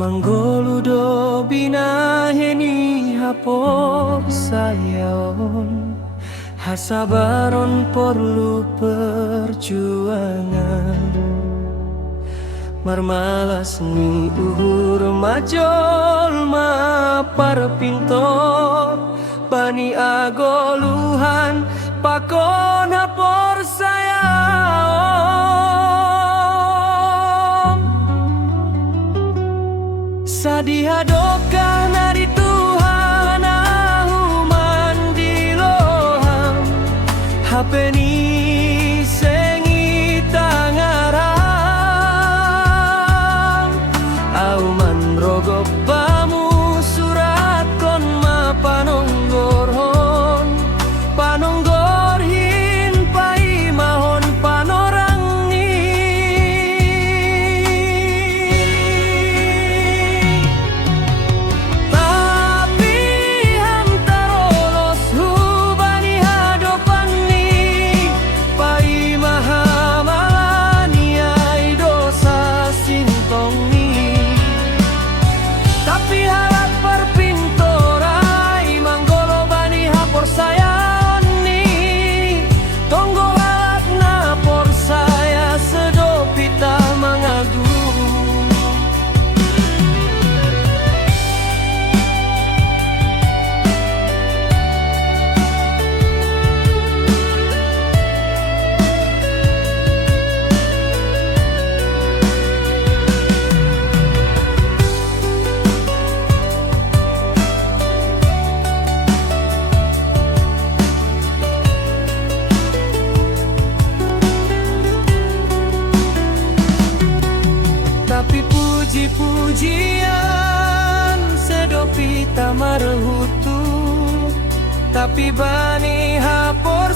Manggoludo binaheni hapor sayaon, hasabaron perlu perjuangan. Marmalas ni uhur majol ma parpintor, bani agoluhan pakon hapor sayaon. Sadihadokan dari Tuhan ahuman di loham, hapeni sengi tangaram, auman rogop pamu surat kon ma panonggorhon, panonggorhin pai mahon panorang ni. Tapi puji-pujian sedopita marhutu, tapi bani hapor